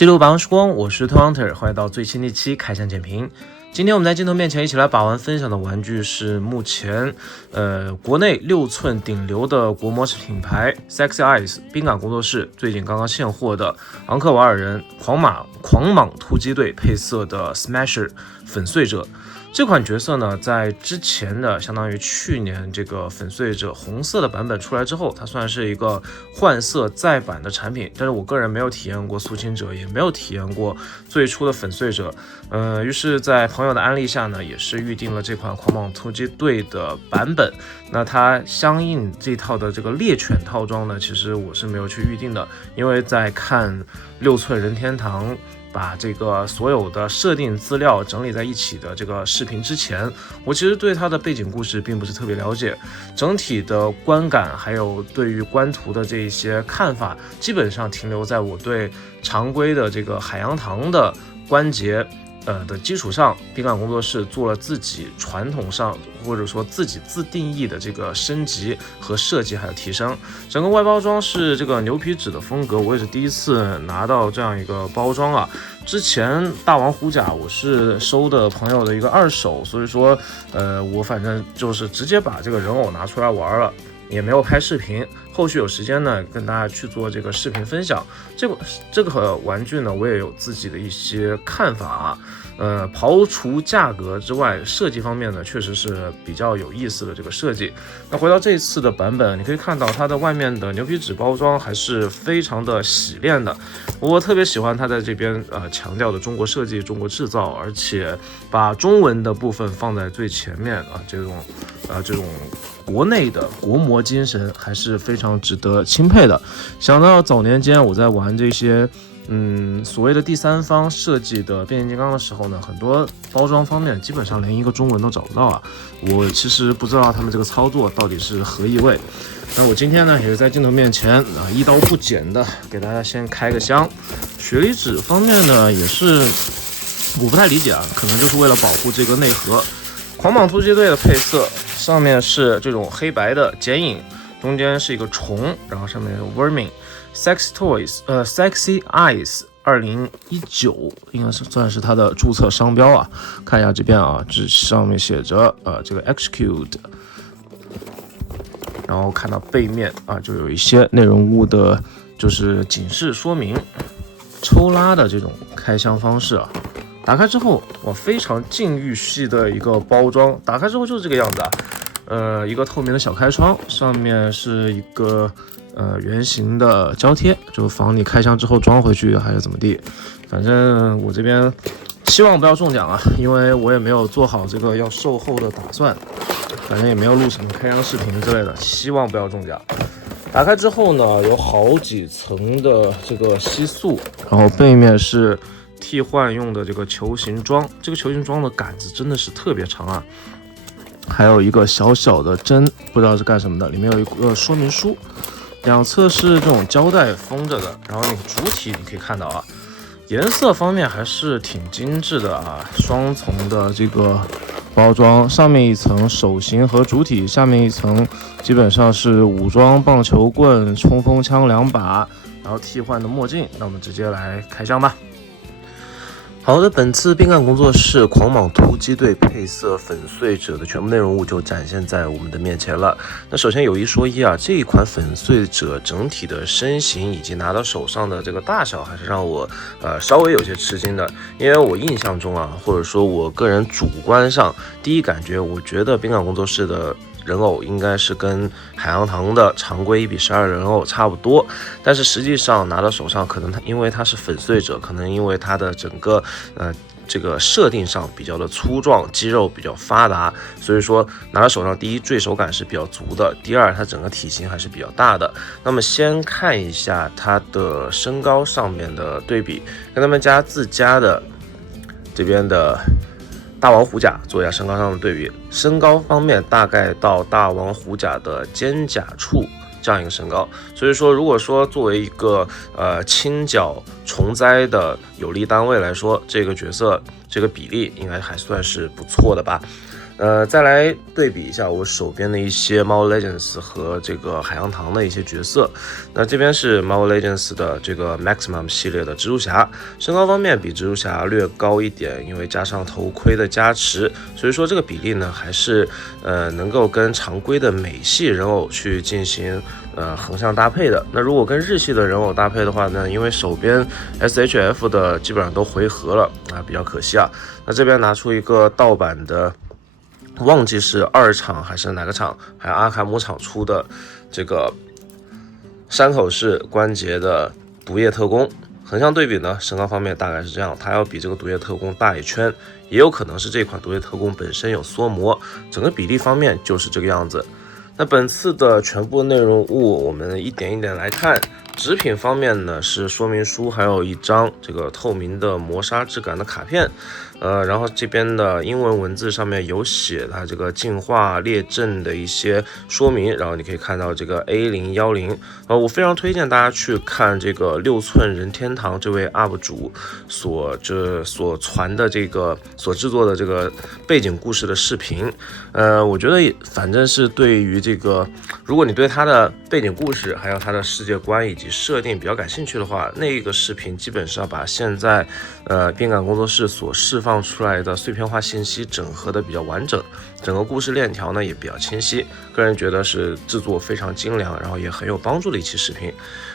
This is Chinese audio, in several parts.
记录把玩时光，我是 Hunter， 欢迎到最新的一期开箱简评。今天我们在镜头面前一起来把玩分享的玩具是目前国内6寸顶流的国模品牌 Sexy Eyes 宾感工作室最近刚刚现货的昂克瓦尔人狂蟒突击队配色的 Smasher 粉碎者。这款角色呢，在之前的相当于去年这个粉碎者红色的版本出来之后，它算是一个换色再版的产品，但是我个人没有体验过苏醒者，也没有体验过最初的粉碎者，于是在朋友的安利下呢，也是预定了这款狂蟒突击队的版本。那它相应这套的这个猎犬套装呢，其实我是没有去预定的，因为在看6寸任天堂把这个所有的设定资料整理在一起的这个视频之前，我其实对它的背景故事并不是特别了解，整体的观感还有对于官图的这一些看法，基本上停留在我对常规的这个海洋堂的关节的基础上，宾感工作室做了自己传统上或者说自己自定义的这个升级和设计还有提升。整个外包装是这个牛皮纸的风格，我也是第一次拿到这样一个包装啊。之前大王虎甲我是收的朋友的一个二手，所以说我反正就是直接把这个人偶拿出来玩了，也没有拍视频。后续有时间呢，跟大家去做这个视频分享。这个玩具呢，我也有自己的一些看法啊。刨除价格之外，设计方面呢，确实是比较有意思的这个设计。那回到这一次的版本，你可以看到它的外面的牛皮纸包装还是非常的洗练的。我特别喜欢它在这边强调的中国设计、中国制造，而且把中文的部分放在最前面啊，这种国内的国模精神还是非常值得钦佩的。想到早年间我在玩这些所谓的第三方设计的变形金刚的时候呢，很多包装方面基本上连一个中文都找不到啊。我其实不知道他们这个操作到底是何意味。那我今天呢，也是在镜头面前一刀不剪的给大家先开个箱。雪梨纸方面呢，也是我不太理解啊，可能就是为了保护这个内核。狂蟒突击队的配色上面是这种黑白的剪影，中间是一个虫，然后上面有 Sexy Eyes 2019，应该是算是它的注册商标啊。看一下这边啊，这上面写着这个 Execute， 然后看到背面啊，就有一些内容物的，就是警示说明。抽拉的这种开箱方式啊，打开之后，哇，非常禁欲系的一个包装，打开之后就是这个样子啊。一个透明的小开窗，上面是一个圆形的胶贴，就防你开箱之后装回去还是怎么地。反正我这边希望不要中奖啊，因为我也没有做好这个要售后的打算，反正也没有录什么开箱视频之类的，希望不要中奖。打开之后呢，有好几层的这个吸塑，然后背面是替换用的这个球形装，这个球形装的杆子真的是特别长啊。还有一个小小的针，不知道是干什么的，里面有一个说明书，两侧是这种胶带封着的，然后那个主体你可以看到啊，颜色方面还是挺精致的啊，双层的这个包装，上面一层手型和主体，下面一层基本上是武装棒球棍、冲锋枪2把，然后替换的墨镜。那我们直接来开箱吧。好的，本次宾感工作室狂蟒突击队配色粉碎者的全部内容物就展现在我们的面前了。那首先有一说一啊，这一款粉碎者整体的身形以及拿到手上的这个大小，还是让我稍微有些吃惊的。因为我印象中啊，或者说我个人主观上第一感觉，我觉得宾感工作室的人偶应该是跟海洋堂的常规1:12人偶差不多，但是实际上拿到手上，可能因为它是粉碎者，可能因为它的整个这个设定上比较的粗壮，肌肉比较发达，所以说拿到手上，第一坠手感是比较足的，第二它整个体型还是比较大的。那么先看一下它的身高上面的对比，跟他们家自家的这边的大王虎甲做一下身高上的对比，身高方面大概到大王虎甲的肩胛处这样一个身高，所以说如果说作为一个轻脚重栽的有力单位来说，这个角色这个比例应该还算是不错的吧。再来对比一下我手边的一些 Mobile Legends 和这个海洋堂的一些角色。那这边是 Mobile Legends 的这个 Maximum 系列的蜘蛛侠，身高方面比蜘蛛侠略高一点，因为加上头盔的加持，所以说这个比例呢还是能够跟常规的美系人偶去进行横向搭配的。那如果跟日系的人偶搭配的话呢，因为手边 SHF 的基本上都回合了啊，比较可惜啊。那这边拿出一个盗版的。忘记是2厂还是哪个厂，还有阿卡姆厂出的这个山口式关节的毒液特工，横向对比呢，身高方面大概是这样，它要比这个毒液特工大一圈，也有可能是这款毒液特工本身有缩模，整个比例方面就是这个样子。那本次的全部内容物我们一点一点来看。纸品方面呢是说明书，还有一张这个透明的磨砂质感的卡片，然后这边的英文文字上面有写它这个进化列阵的一些说明，然后你可以看到这个 A010，我非常推荐大家去看这个6寸任天堂这位 UP 主所传的这个所制作的这个背景故事的视频，我觉得反正是对于这个，如果你对他的背景故事还有他的世界观以及设定比较感兴趣的话，那个视频基本上把现在边感工作室所释放出来的碎片化信息整合的比较完整，整个故事链条呢也比较清晰，个人觉得是制作非常精良，然后也很有帮助的一期视频。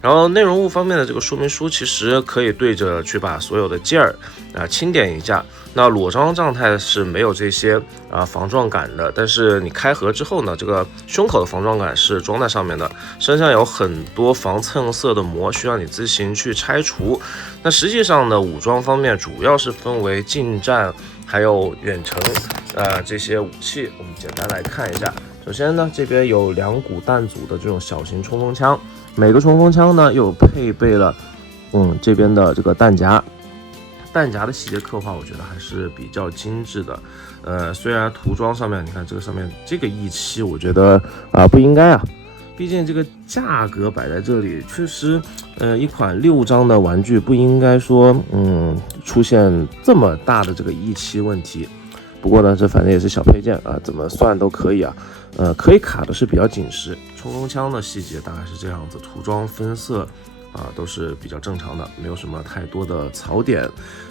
然后内容物方面的这个说明书，其实可以对着去把所有的件儿清点一下。那裸装状态是没有这些防撞杆的，但是你开盒之后呢，这个胸口的防撞杆是装在上面的，身上有很多防蹭色的膜需要你自行去拆除。那实际上呢，武装方面主要是分为近战还有远程这些武器，我们简单来看一下。首先呢，这边有2股弹组的这种小型冲锋枪，每个冲锋枪呢又配备了这边的这个弹夹。弹夹的细节刻画我觉得还是比较精致的，虽然涂装上面你看这个上面这个E7我觉得不应该啊，毕竟这个价格摆在这里，确实一款6张的玩具不应该说出现这么大的这个E7问题。不过呢，这反正也是小配件啊，怎么算都可以啊。可以卡的是比较紧实，冲锋枪的细节大概是这样子，涂装分色都是比较正常的，没有什么太多的槽点。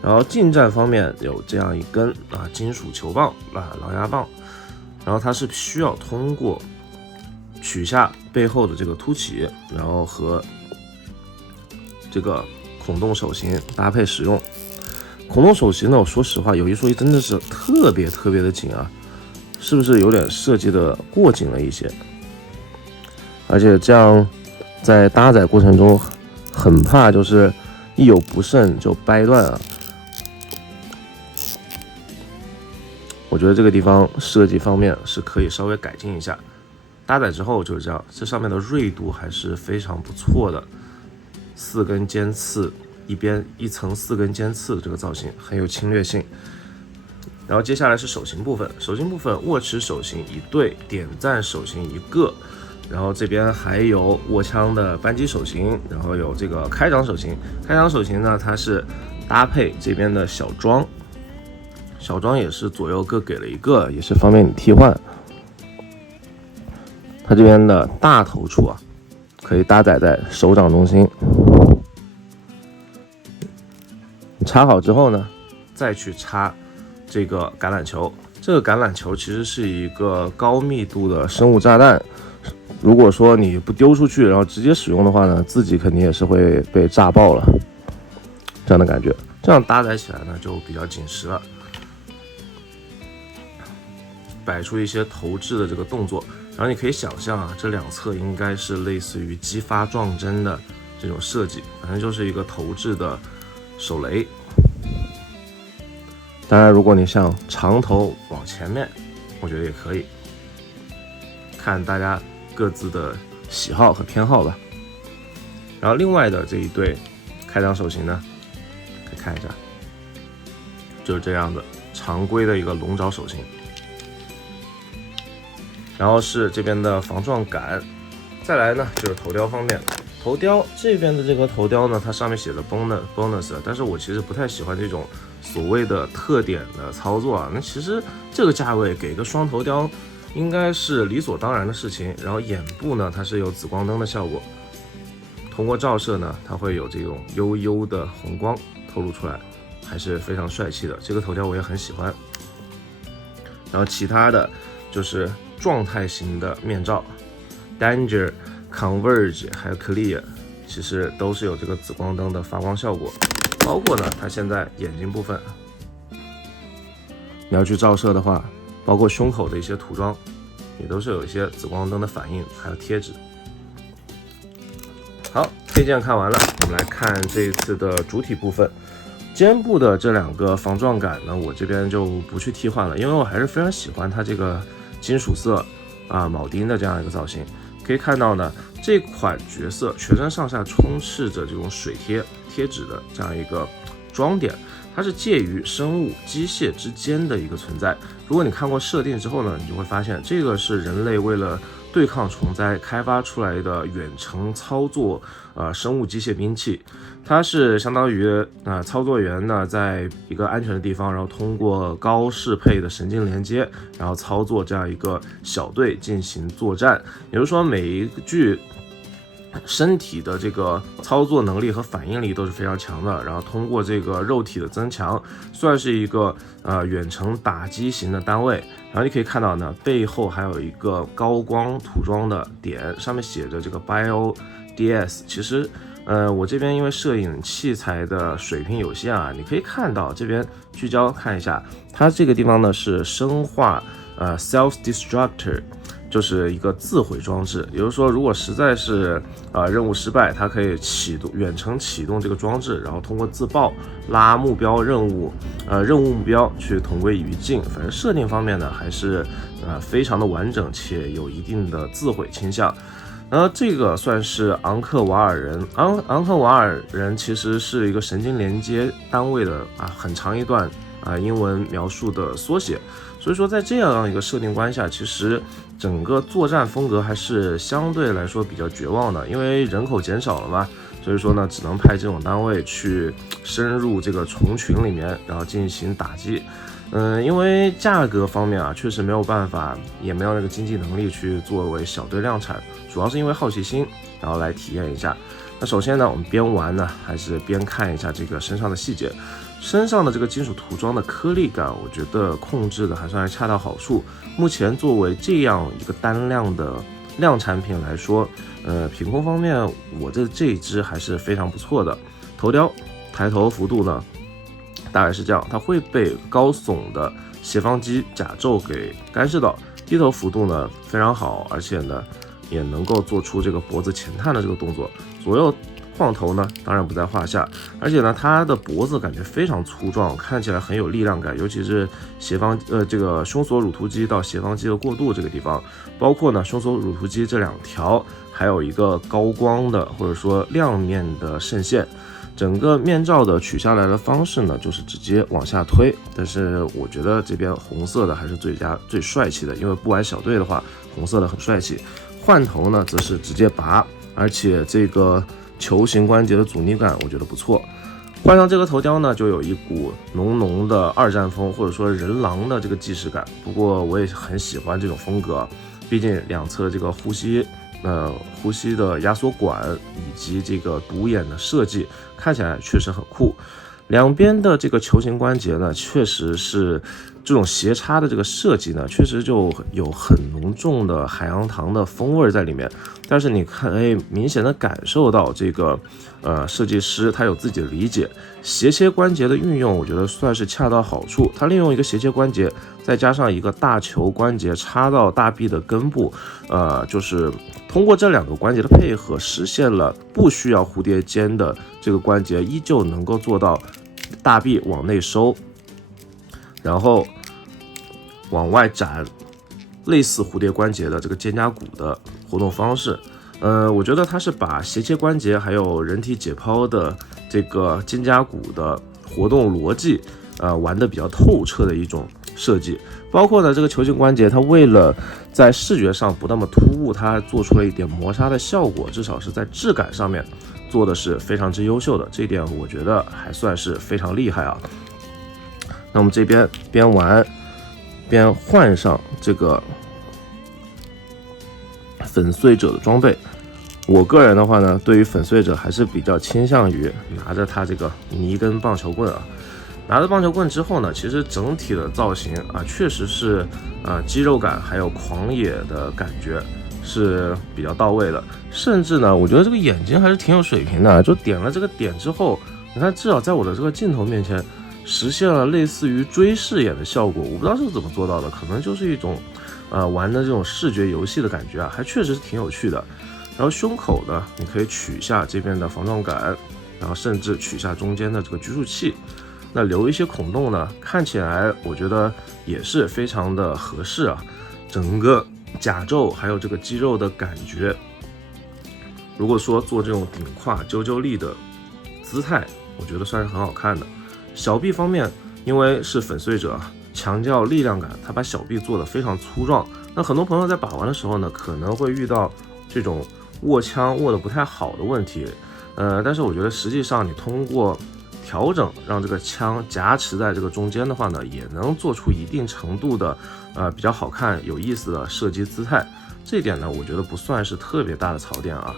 然后近战方面有这样一根金属球棒狼牙棒，然后它是需要通过取下背后的这个凸起，然后和这个孔洞手型搭配使用。孔洞手型呢，我说实话有一说一，真的是特别的紧啊，是不是有点设计的过紧了一些？而且这样在搭载过程中很怕就是一有不慎就掰断啊。我觉得这个地方设计方面是可以稍微改进一下。搭载之后就是这样，这上面的锐度还是非常不错的，4根尖刺，一层4根尖刺的这个造型很有侵略性。然后接下来是手型部分，手型部分握持手型1对，点赞手型1个，然后这边还有握枪的扳机手型，然后有这个开掌手型。开掌手型呢，它是搭配这边的小装，小装也是左右各给了1个，也是方便你替换。它这边的大头处可以搭载在手掌中心。你插好之后呢，再去插这个橄榄球。这个橄榄球其实是一个高密度的生物炸弹，如果说你不丢出去，然后直接使用的话呢，自己肯定也是会被炸爆了，这样的感觉。这样搭载起来呢就比较紧实了。摆出一些投掷的这个动作，然后你可以想象这2侧应该是类似于激发撞针的这种设计，反正就是一个投掷的手雷。当然如果你想长头往前面，我觉得也可以，看大家各自的喜好和偏好吧。然后另外的这一对开掌手型呢，可以看一下，就是这样的常规的一个龙爪手型。然后是这边的防撞杆，再来呢就是头雕方面。头头雕这边的这个头雕呢，它上面写的 bonus， 但是我其实不太喜欢这种所谓的特点的操作啊。那其实这个价位给个双头雕应该是理所当然的事情。然后眼部呢，它是有紫光灯的效果，通过照射呢，它会有这种幽幽的红光透露出来，还是非常帅气的。这个头雕我也很喜欢。然后其他的就是状态型的面罩 Danger、Converge 还有 Clear， 其实都是有这个紫光灯的发光效果。包括呢，它现在眼睛部分，你要去照射的话，包括胸口的一些涂装，也都是有一些紫光灯的反应，还有贴纸。好，配件看完了，我们来看这一次的主体部分。肩部的这2个防撞杆呢，我这边就不去替换了，因为我还是非常喜欢它这个金属色铆钉的这样一个造型。可以看到呢，这款角色全身上下充斥着这种水贴纸的这样一个装点，它是介于生物、机械之间的一个存在。如果你看过设定之后呢，你就会发现这个是人类为了对抗虫灾开发出来的远程操作生物机械兵器。它是相当于操作员呢在一个安全的地方，然后通过高适配的神经连接，然后操作这样一个小队进行作战。也就是说，每一具身体的这个操作能力和反应力都是非常强的，然后通过这个肉体的增强，算是一个远程打击型的单位。然后你可以看到呢，背后还有一个高光涂装的点，上面写着这个 BioDS。其实我这边因为摄影器材的水平有限啊，你可以看到这边聚焦看一下，它这个地方呢是生化self-destructor， 就是一个自毁装置。也就是说，如果实在是任务失败，它可以远程启动这个装置，然后通过自爆拉目标任务目标去同归于尽。反正设定方面呢，还是非常的完整且有一定的自毁倾向。这个算是昂克瓦尔人，昂克瓦尔人其实是一个神经连接单位的很长一段英文描述的缩写。所以说在这样一个设定观下，其实整个作战风格还是相对来说比较绝望的，因为人口减少了嘛，所以说呢只能派这种单位去深入这个虫群里面，然后进行打击。因为价格方面确实没有办法，也没有那个经济能力去作为小队量产，主要是因为好奇心，然后来体验一下。那首先呢，我们边玩呢，还是边看一下这个身上的细节。身上的这个金属涂装的颗粒感，我觉得控制的还算是恰到好处。目前作为这样一个单量的量产品来说，品控方面我这一支还是非常不错的。头雕抬头幅度呢，大概是这样，它会被高耸的斜方肌甲胄给干涉到。低头幅度呢非常好，而且呢也能够做出这个脖子前探的这个动作。左右晃头呢当然不在话下，而且呢它的脖子感觉非常粗壮，看起来很有力量感，尤其是这个胸锁乳突肌到斜方肌的过渡这个地方，包括呢胸锁乳突肌这2条，还有一个高光的或者说亮面的渗线。整个面罩的取下来的方式呢，就是直接往下推，但是我觉得这边红色的还是最帅气的，因为不玩小队的话，红色的很帅气。换头呢，则是直接拔，而且这个球形关节的阻尼感我觉得不错。换上这个头雕呢，就有一股浓浓的二战风或者说人狼的这个既视感。不过我也很喜欢这种风格，毕竟两侧这个呼吸的压缩管以及这个独眼的设计看起来确实很酷。两边的这个球形关节呢，确实是这种斜插的这个设计呢，确实就有很浓重的海洋堂的风味在里面。但是你看，明显的感受到这个设计师他有自己的理解，斜切关节的运用，我觉得算是恰到好处。他利用一个斜切关节，再加上一个大球关节插到大臂的根部，就是通过这2个关节的配合，实现了不需要蝴蝶肩的这个关节依旧能够做到大臂往内收，然后往外展，类似蝴蝶关节的这个肩胛骨的活动方式。我觉得它是把斜切关节还有人体解剖的这个肩胛骨的活动逻辑玩得比较透彻的一种设计，包括呢这个球形关节，它为了在视觉上不那么突兀，它还做出了一点磨砂的效果，至少是在质感上面做的是非常之优秀的，这一点我觉得还算是非常厉害啊。那我们这边边玩边换上这个粉碎者的装备，我个人的话呢，对于粉碎者还是比较倾向于拿着它这个泥根棒球棍啊。拿着棒球棍之后呢，其实整体的造型啊，确实是肌肉感还有狂野的感觉是比较到位的。甚至呢，我觉得这个眼睛还是挺有水平的，就点了这个点之后，你看至少在我的这个镜头面前实现了类似于追视眼的效果，我不知道是怎么做到的，可能就是一种玩的这种视觉游戏的感觉啊，还确实是挺有趣的。然后胸口呢，你可以取下这边的防撞杆，然后甚至取下中间的这个拘束器。那留一些孔洞呢，看起来我觉得也是非常的合适啊。整个甲胄还有这个肌肉的感觉，如果说做这种顶胯啾啾立的姿态，我觉得算是很好看的。小臂方面，因为是粉碎者，强调力量感，他把小臂做得非常粗壮。那很多朋友在把玩的时候呢，可能会遇到这种握枪握得不太好的问题，但是我觉得实际上你通过调整让这个枪夹持在这个中间的话呢，也能做出一定程度的比较好看有意思的射击姿态。这一点呢，我觉得不算是特别大的槽点啊。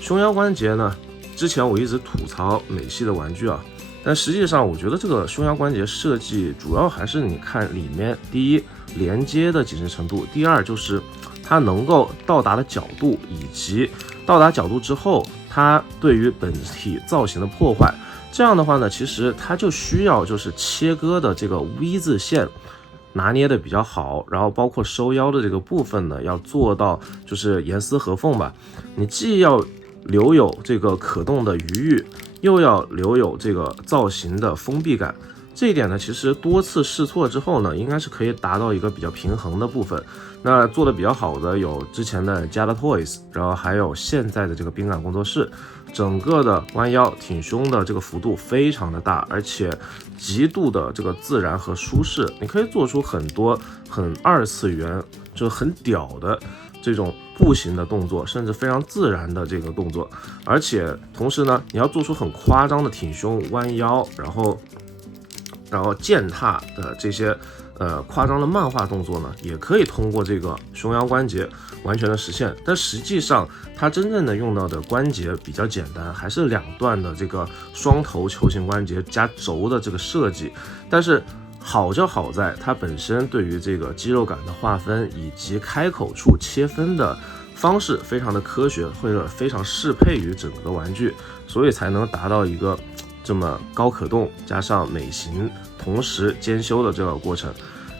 胸腰关节呢，之前我一直吐槽美系的玩具啊，但实际上我觉得这个胸腰关节设计主要还是你看里面，第一连接的紧实程度，第二就是它能够到达的角度，以及到达角度之后它对于本体造型的破坏。这样的话呢，其实它就需要就是切割的这个 V 字线拿捏的比较好，然后包括收腰的这个部分呢，要做到就是严丝合缝吧。你既要留有这个可动的余裕，又要留有这个造型的封闭感。这一点呢，其实多次试错之后呢，应该是可以达到一个比较平衡的部分。那做的比较好的有之前的 Jada Toys， 然后还有现在的这个冰感工作室。整个的弯腰挺胸的这个幅度非常的大，而且极度的这个自然和舒适，你可以做出很多很二次元，就是很屌的这种步行的动作，甚至非常自然的这个动作。而且同时呢，你要做出很夸张的挺胸、弯腰，然后践踏的这些夸张的漫画动作呢，也可以通过这个胸腰关节完全的实现。但实际上它真正的用到的关节比较简单，还是两段的这个双头球形关节加轴的这个设计。但是好就好在它本身对于这个肌肉感的划分以及开口处切分的方式非常的科学，或者非常适配于整个玩具，所以才能达到一个这么高可动加上美型同时兼修的这个过程。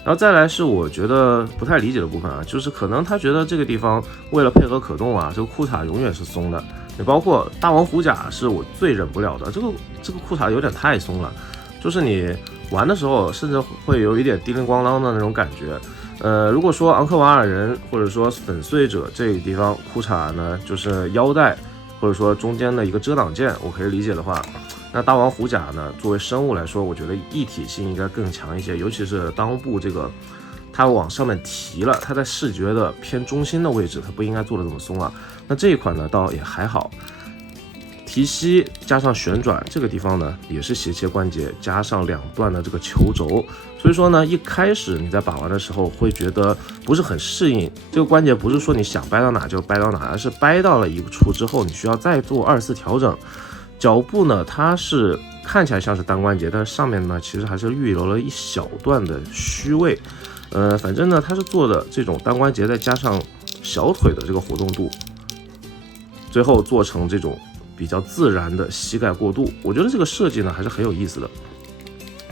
然后再来是我觉得不太理解的部分啊，就是可能他觉得这个地方为了配合可动啊，这个裤衩永远是松的。你包括大王虎甲是我最忍不了的，这个裤衩有点太松了，就是你玩的时候甚至会有一点叮铃咣啷的那种感觉。如果说昂克瓦尔人或者说粉碎者这个地方裤衩呢，就是腰带或者说中间的一个遮挡件，我可以理解的话，那大王虎甲呢，作为生物来说，我觉得一体性应该更强一些，尤其是裆部这个，它往上面提了，它在视觉的偏中心的位置，它不应该做的这么松啊。那这一款呢，倒也还好。提膝加上旋转这个地方呢，也是斜切关节加上两段的这个球轴，所以说呢，一开始你在把玩的时候会觉得不是很适应。这个关节不是说你想掰到哪就掰到哪，而是掰到了一处之后，你需要再做2次调整。脚部呢，它是看起来像是单关节，但是上面呢其实还是预留了一小段的虚位。反正呢，它是做的这种单关节，再加上小腿的这个活动度，最后做成这种比较自然的膝盖过渡。我觉得这个设计呢还是很有意思的，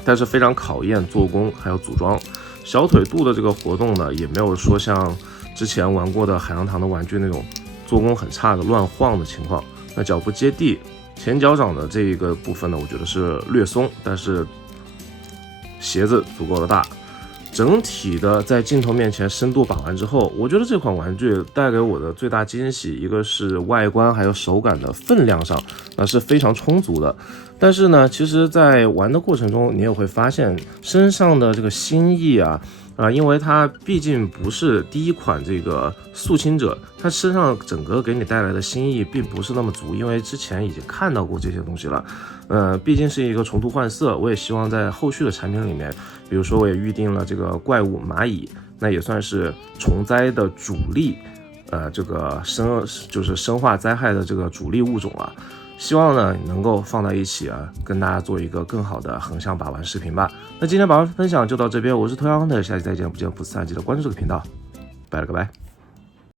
但是非常考验做工还有组装。小腿肚的这个活动呢，也没有说像之前玩过的海洋堂的玩具那种做工很差的乱晃的情况。那脚部接地前脚掌的这一个部分呢，我觉得是略松，但是鞋子足够的大。整体的在镜头面前深度把玩之后，我觉得这款玩具带给我的最大惊喜，一个是外观还有手感的分量上，那是非常充足的。但是呢，其实在玩的过程中，你也会发现身上的这个心意因为它毕竟不是第一款这个肃清者，它身上整个给你带来的心意并不是那么足，因为之前已经看到过这些东西了。毕竟是一个重涂换色，我也希望在后续的产品里面，比如说我也预定了这个怪物蚂蚁，那也算是虫灾的主力，这个就是生化灾害的这个主力物种了。希望呢能够放在一起跟大家做一个更好的横向把玩视频吧。那今天把玩分享就到这边，我是头羊hunter，下期再见，不见不散，记得关注这个频道，拜了个拜。